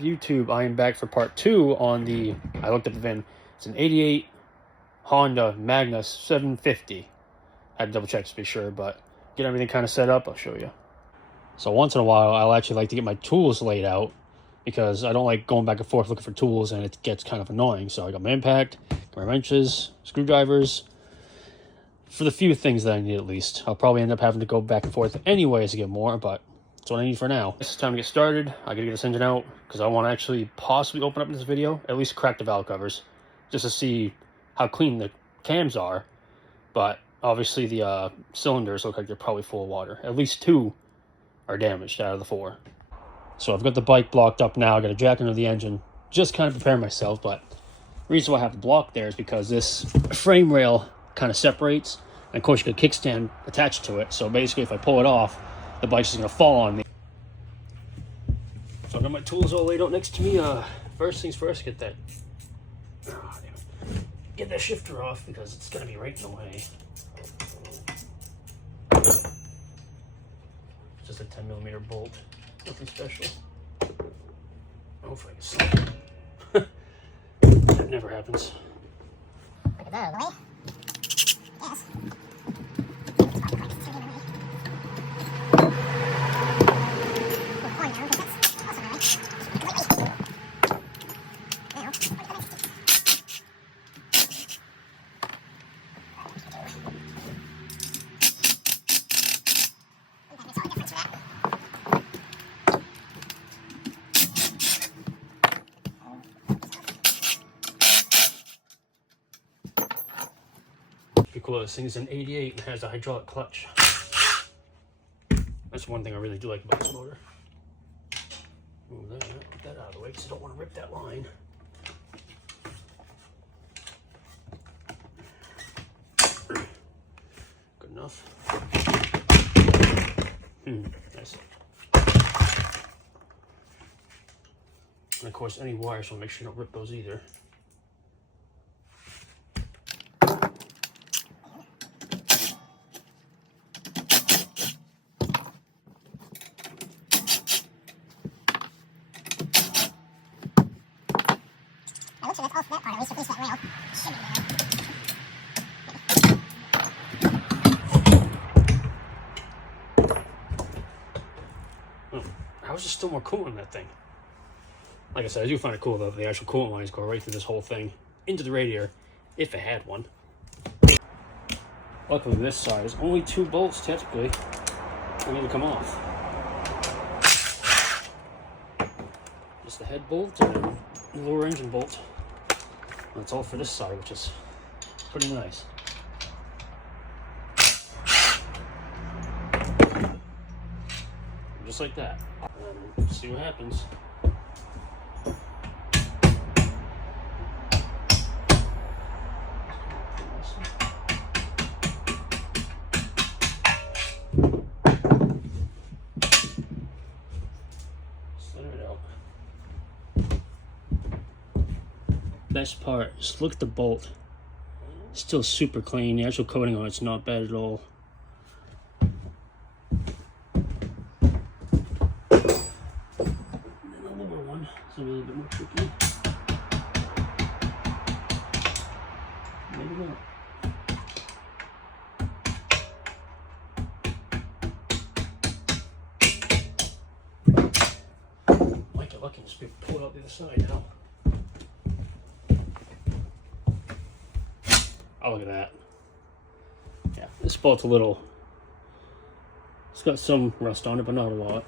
YouTube, I am back for part 2 on the, I looked at the VIN, it's an 88 Honda Magna 750. I had to double check to be sure, but get everything kind of set up, I'll show you. So once in a while, I'll actually like to get my tools laid out because I don't like going back and forth looking for tools and it gets kind of annoying. So I got my impact, my wrenches, screwdrivers, for the few things that I need at least. I'll probably end up having to go back and forth anyways to get more, but that's what I need for now. It's time to get started. I gotta get this engine out because I want to actually possibly open up in this video, at least crack the valve covers, just to see how clean the cams are. But obviously the cylinders look like they're probably full of water. At least 2 are damaged out of the 4. So I've got the bike blocked up now. I got to jack into the engine, just kind of prepare myself. But the reason why I have the block there is because this frame rail kind of separates, and of course you got a kickstand attached to it. So basically, if I pull it off, the bike's just gonna fall on me. So I've got my tools all laid out next to me. First things first, get that shifter off because it's gonna be right in the way. Just a 10mm bolt, nothing special. Hopefully I can slide it. That never happens. Look at that, right? Yes. Pretty cool. This thing is an 88 and has a hydraulic clutch. That's one thing I really do like about this motor. Move that, put that out of the way because I don't want to rip that line. Good enough. Nice. And of course, any wires, so make sure you don't rip those either. Off that part, at least that rail should be there. How is there still more coolant in that thing? Like I said, I do find it cool that the actual coolant lines go right through this whole thing into the radiator, if it had one. Luckily this side is only 2 bolts technically. They need to come off. Just the head bolt and then the lower engine bolt. That's all for this side, which is pretty nice. Just like that. And see what happens. Best part is look at the bolt. Still super clean. The actual coating on it's not bad at all. And then the lower one is a little bit more tricky. Maybe not. Might get lucky and just be pulled out the other side now. Oh, look at that. Yeah, this bolt's a little, it's got some rust on it, but not a lot.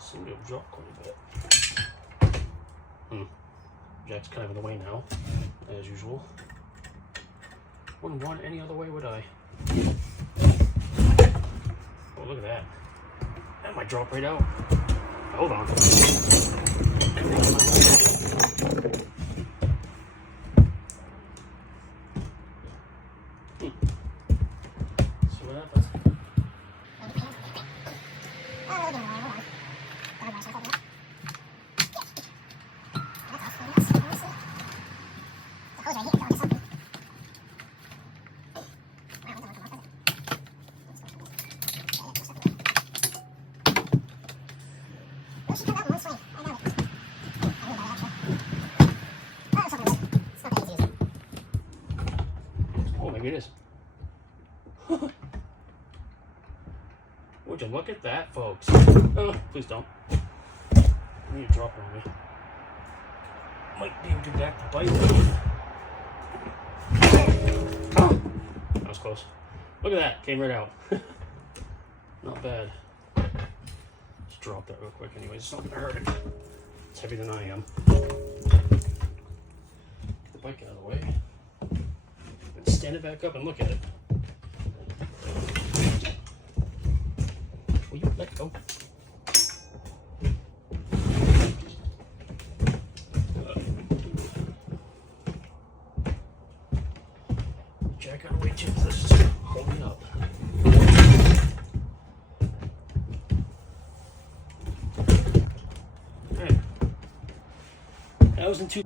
Seems to have dropped quite a bit. Jack's kind of in the way now, as usual. Wouldn't want it any other way, would I? Oh, look at that. That might drop right out. Hold on. See what happens. Would you look at that, folks? Oh, please don't. I need to drop it on me. Might be able to get back to bite. Oh, that was close. Look at that. Came right out. Not bad. Just drop that real quick anyways. It's not going to hurt it. It's heavier than I am. Get the bike out of the way. And stand it back up and look at it. Will you let go? Jack out of the way, Jim. Let's just hold it up. Alright. That was in two.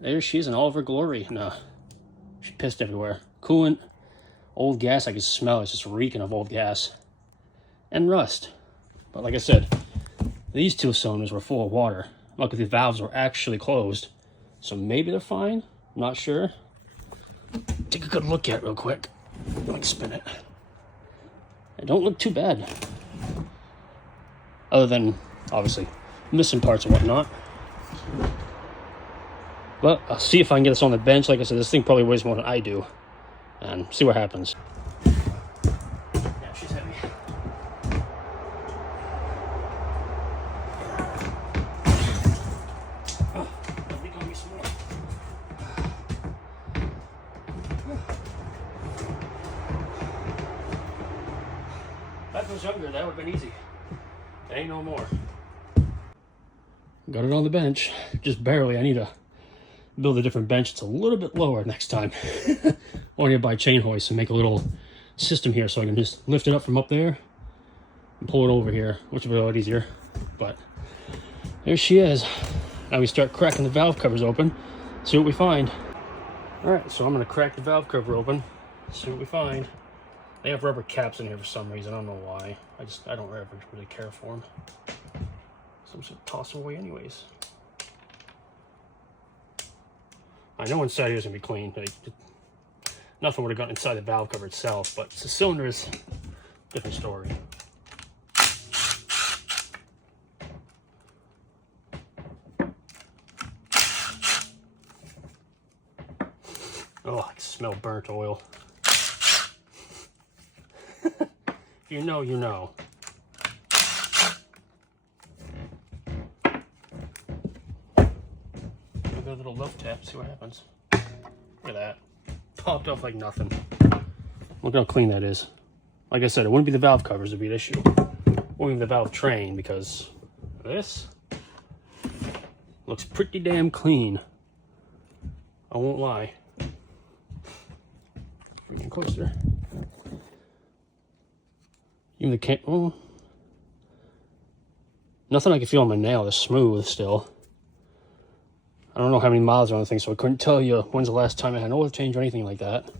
There she is in all of her glory. No. She pissed everywhere. Coolant, old gas, I can smell it. It's just reeking of old gas. And rust. But like I said, these two cylinders were full of water. Luckily the valves were actually closed. So maybe they're fine. I'm not sure. Take a good look at it real quick. Let me spin it. It don't look too bad. Other than, obviously, missing parts and whatnot. But I'll see if I can get this on the bench. Like I said, this thing probably weighs more than I do. And see what happens. Yeah, she's heavy. Oh, let me go get some more. If I was younger, that would have been easy. Ain't no more. Got it on the bench. Just barely. I need to build a different bench. It's a little bit lower next time. Or you buy chain hoists and make a little system here so I can just lift it up from up there and pull it over here, which will be a lot easier. But there she is. Now we start cracking the valve covers open, see what we find. Alright, so I'm going to crack the valve cover open, see what we find. They have rubber caps in here for some reason. I don't know why. I don't ever really care for them. So I'm just going to toss them away anyways. I know inside here is going to be clean. Nothing would have gotten inside the valve cover itself, but the cylinder is a different story. Oh, I can smell burnt oil. You know, you know. Give it a little love tap, see what happens. Look at that. Popped off like nothing. Look how clean that is. Like I said, it wouldn't be the valve covers that'd be the issue. Or even the valve train, because this looks pretty damn clean. I won't lie. Freaking closer. Even the can. Oh, nothing I can feel on my nail is smooth still. I don't know how many miles are on the thing, so I couldn't tell you when's the last time I had an oil change or anything like that.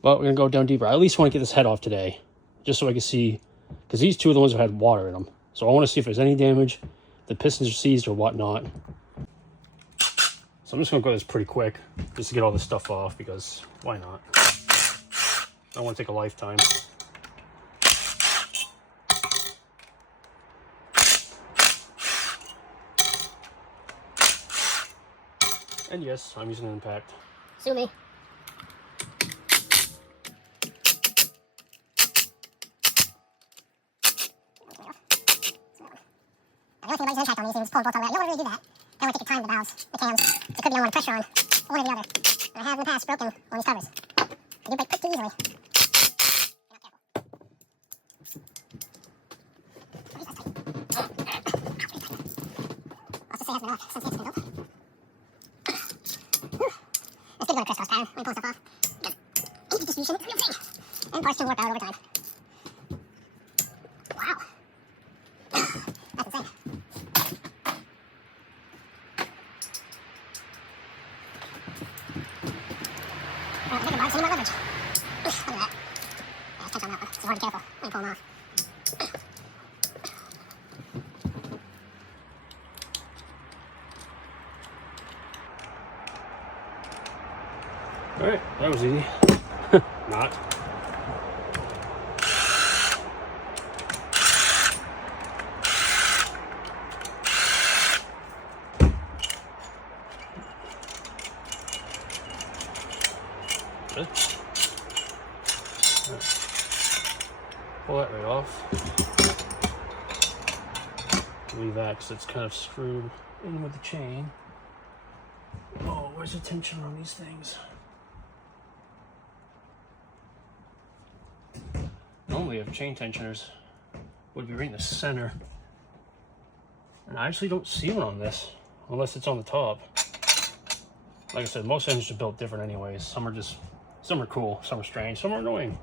But we're gonna go down deeper. I at least want to get this head off today, just so I can see, because these two are the ones that had water in them. So I want to see if there's any damage, the pistons are seized or whatnot. So I'm just gonna go this pretty quick, just to get all this stuff off, because why not? I don't want to take a lifetime. And yes, I'm using an impact. Sue me. The only thing about using impact on these is pulling bolts all the way out. You don't want to really do that. I want to take the time with the valves, the cams. It could be on pressure on one or the other. And I have in the past broken on these covers. They do break pretty easily. Let's just say it has been off since it's been built. It's good to go to crisscross pattern when you pull stuff off. Heat distribution, it's a real thing. And parts can work out over time. Wow. That's insane. Alright, think about it, see more leverage. Look at that. Yeah, it's tension on that one. It's hard to be careful when you pull them off. Alright, that was easy. Not. pull that right off. Leave that because it's kind of screwed in with the chain. Oh, where's the tension on these things? Normally, if chain tensioners would be right in the center, and I actually don't see one on this unless it's on the top. Like I said, most engines are built different anyways. Some are cool, some are strange, some are annoying.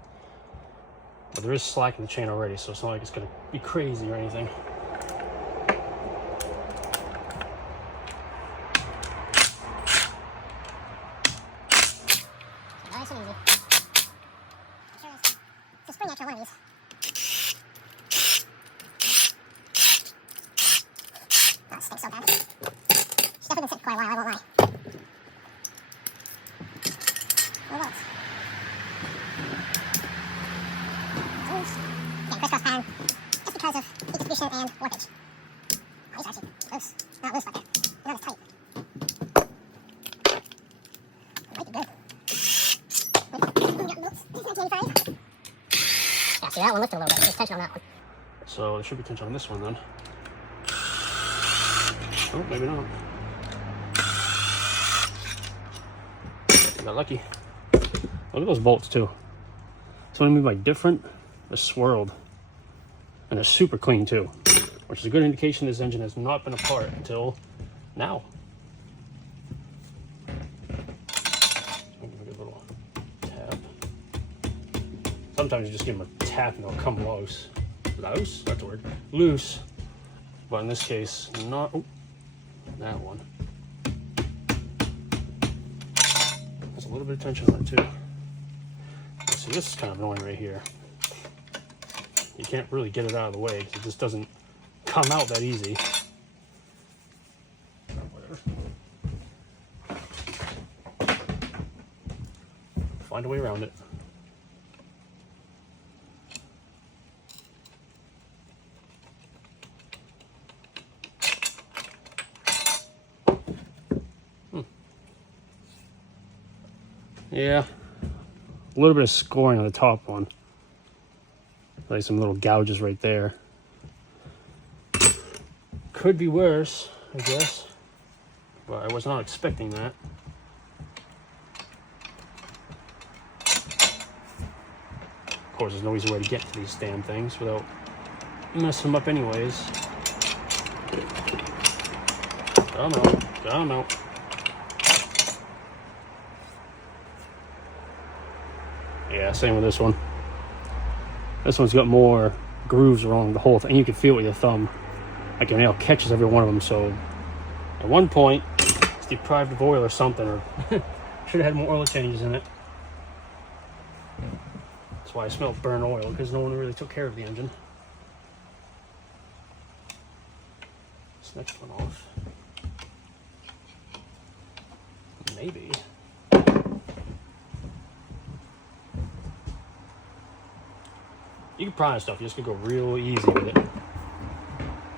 But there is slack in the chain already, so it's not like it's gonna be crazy or anything. Nice and easy. It's a spring actual one of these. Oh, it stinks so bad. She's definitely been sitting for quite a while, I won't lie. Oh, well. Again, crisscross pattern, just because of heat distribution and warpage. Oh, he's actually loose. Not loose like that. Not as tight. It might be good. Yeah, see that one lifted a little bit. There's tension on that one. So there should be tension on this one then. Oh, maybe not. Got lucky. Look at those bolts too. So what I mean by different, they're swirled. And they're super clean too, which is a good indication this engine has not been apart until now. Give it a little tap. Sometimes you just give them a tap and they'll come loose. Loose? That's a word. Loose. But in this case, not. Oh, that one. There's a little bit of tension on it too. See, this is kind of annoying right here. You can't really get it out of the way because it just doesn't come out that easy. Whatever. Find a way around it. Yeah, a little bit of scoring on the top one. Like some little gouges right there. Could be worse, I guess. But I was not expecting that. Of course, there's no easy way to get to these damn things without messing them up anyways. Come out, come out. Yeah, same with this one. This one's got more grooves along the whole thing. You can feel it with your thumb. Like your nail catches every one of them. So at one point, it's deprived of oil or something, or should have had more oil changes in it. That's why I smelled burnt oil, because no one really took care of the engine. This next one off. Maybe. You can pry stuff, you just can go real easy with it.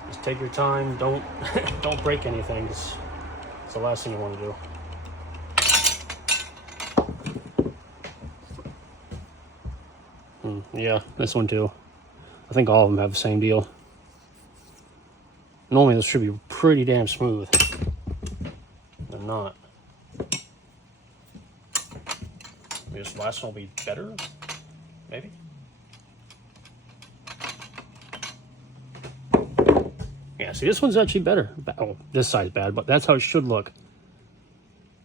Just take your time, don't break anything, it's the last thing you want to do. Yeah, this one too. I think all of them have the same deal. Normally this should be pretty damn smooth. They're not. Maybe this last one will be better? Maybe? Yeah, see, this one's actually better. Oh, this side's bad, but that's how it should look.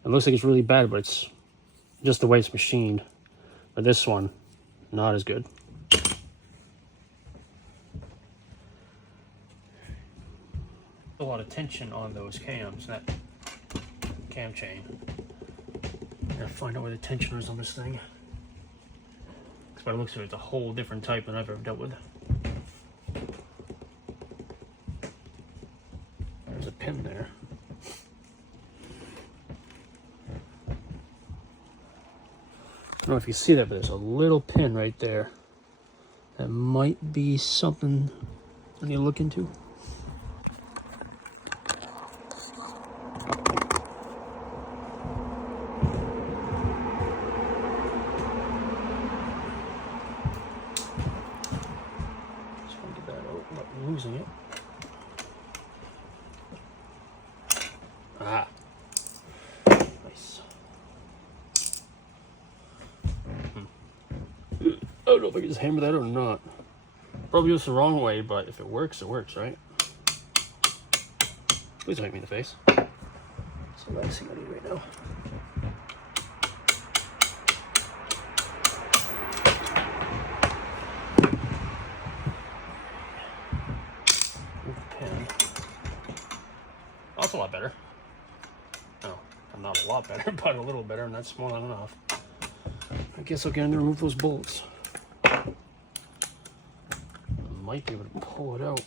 It looks like it's really bad, but it's just the way it's machined. But this one, not as good. A lot of tension on those cams, that cam chain. I gotta find out where the tensioner is on this thing. Because by the looks of it, it's a whole different type than I've ever dealt with. There's a pin there. I don't know if you see that, but there's a little pin right there. That might be something I need to look into. using it. Ah. Nice. I don't know if I can just hammer that or not. Probably do this the wrong way, but if it works, right? Please don't hit me in the face. It's the last thing I need right now. Move the pen. Oh, that's a lot better. Oh, not a lot better, but a little better, and that's more than enough. I guess I'll get in there and remove those bolts. I might be able to pull it out.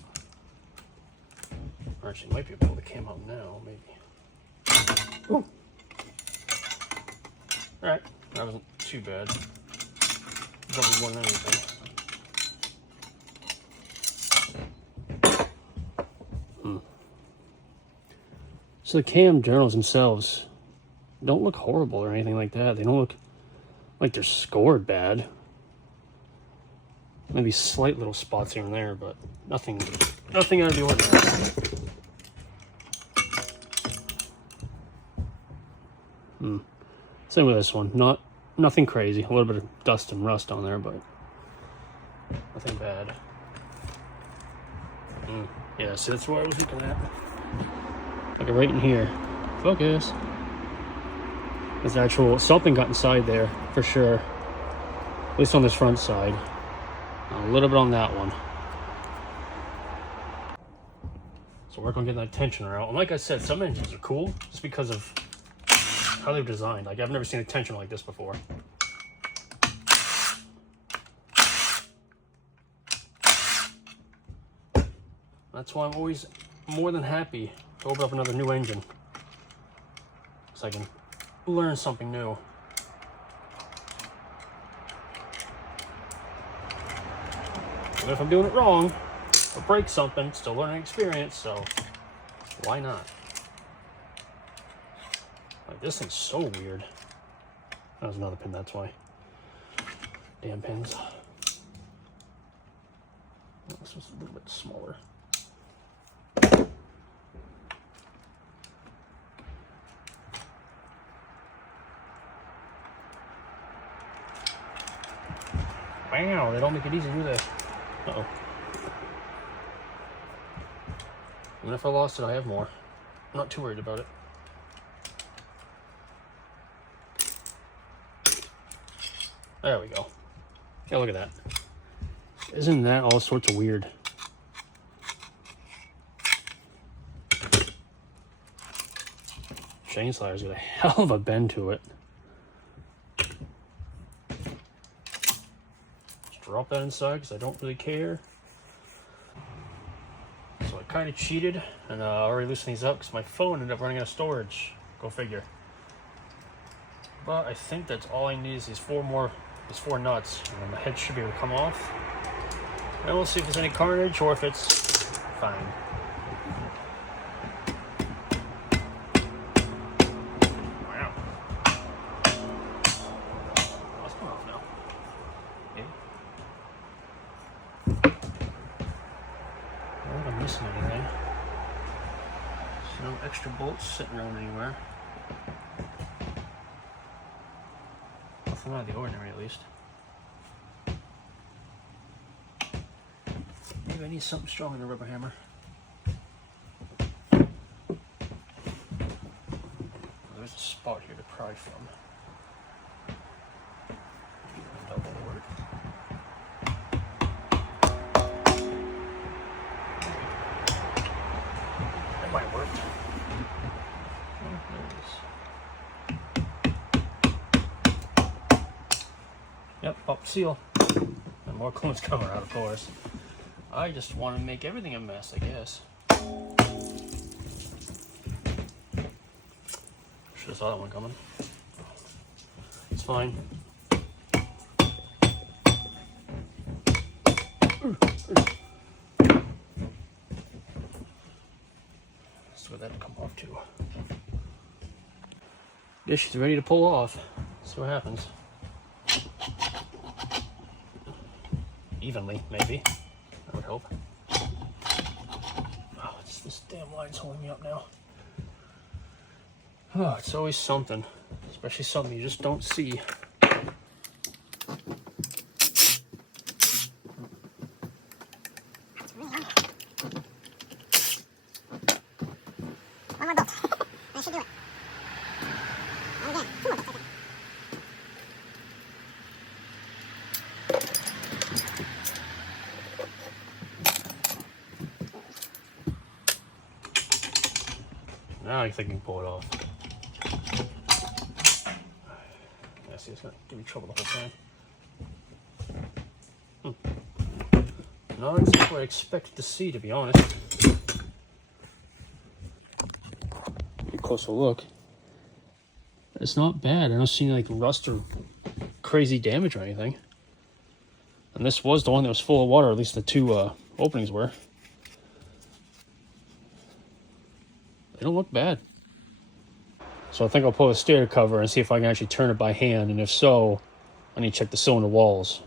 Or actually, might be able to pull the cam out now, maybe. Ooh. Alright, that wasn't too bad. Probably more than anything. So the cam journals themselves don't look horrible or anything like that. They don't look like they're scored bad. Maybe slight little spots here and there, but nothing out of the ordinary. Same with this one. Nothing crazy. A little bit of dust and rust on there, but nothing bad. Yeah, see, that's what I was looking at. Like right in here. Focus. There's actual something got inside there for sure. At least on this front side. A little bit on that one. So work on getting that tensioner out. And like I said, some engines are cool just because of how they're designed. Like I've never seen a tensioner like this before. That's why I'm always more than happy to open up another new engine, so I can learn something new. And if I'm doing it wrong or break something, it's still learning experience, so why not? Like, this thing's so weird. That was another pin, that's why. Damn pins. Oh, this was a little bit smaller. Wow, they don't make it easy, do they? Uh-oh. Even if I lost it, I have more. I'm not too worried about it. There we go. Yeah, look at that. Isn't that all sorts of weird? Chain slider's got a hell of a bend to it. Drop that inside because I don't really care. So I kind of cheated and already loosened these up because my phone ended up running out of storage. Go figure. But I think that's all I need is these four nuts, and then the head should be able to come off. And we'll see if there's any carnage or if it's fine. Wow. That's come off now. Maybe. I don't think I'm missing anything. So no extra bolts sitting around anywhere. Nothing out of the ordinary, at least. Maybe I need something strong in the rubber hammer. There's a spot here to pry from. Double work. That might work. Oh, there it is. Yep, pop seal. And more clones coming out, of course. I just want to make everything a mess, I guess. Should have saw that one coming. It's fine. That's where that'll come off too. Guess she's ready to pull off. See what happens. Evenly, maybe. I would hope. This damn light's holding me up now. Oh, it's always something, especially something you just don't see. One more bolt. That should do it. And again, two more bolts, I think. Now I think I can pull it off. Yeah, see, it's gonna give me trouble the whole time. Not exactly what I expected to see, to be honest. Get a closer look. It's not bad. I don't see like rust or crazy damage or anything. And this was the one that was full of water, at least the two openings were. They don't look bad. So I think I'll pull the stator cover and see if I can actually turn it by hand, and if so, I need to check the cylinder walls.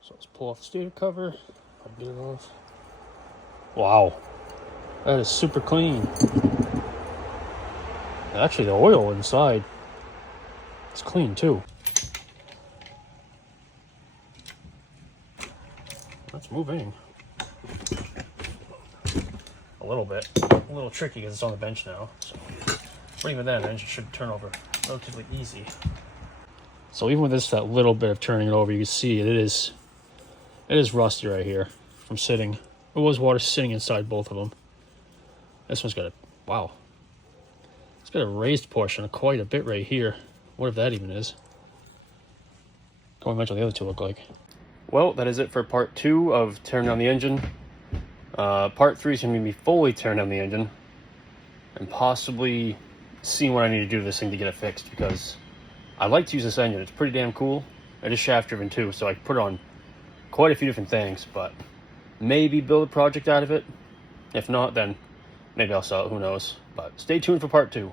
So let's pull off the stator cover. I'll get it off. Wow, that is super clean. Actually, the oil inside, it's clean too. Let's move in. A little bit. A little tricky because it's on the bench now. So, but even then, the engine should turn over relatively easy. So even with this, that little bit of turning it over, you can see it is rusty right here from sitting. There was water sitting inside both of them. This one's got a, wow. It's got a raised portion of quite a bit right here. What if that even is? Can't imagine what the other two look like. Well, that is it for part 2 of tearing down the engine. Part 3 is going to be fully tearing down the engine and possibly seeing what I need to do to this thing to get it fixed, because I like to use this engine. It's pretty damn cool. It is shaft driven too, so I can put it on quite a few different things, but maybe build a project out of it. If not, then maybe I'll sell it, who knows. But stay tuned for part 2.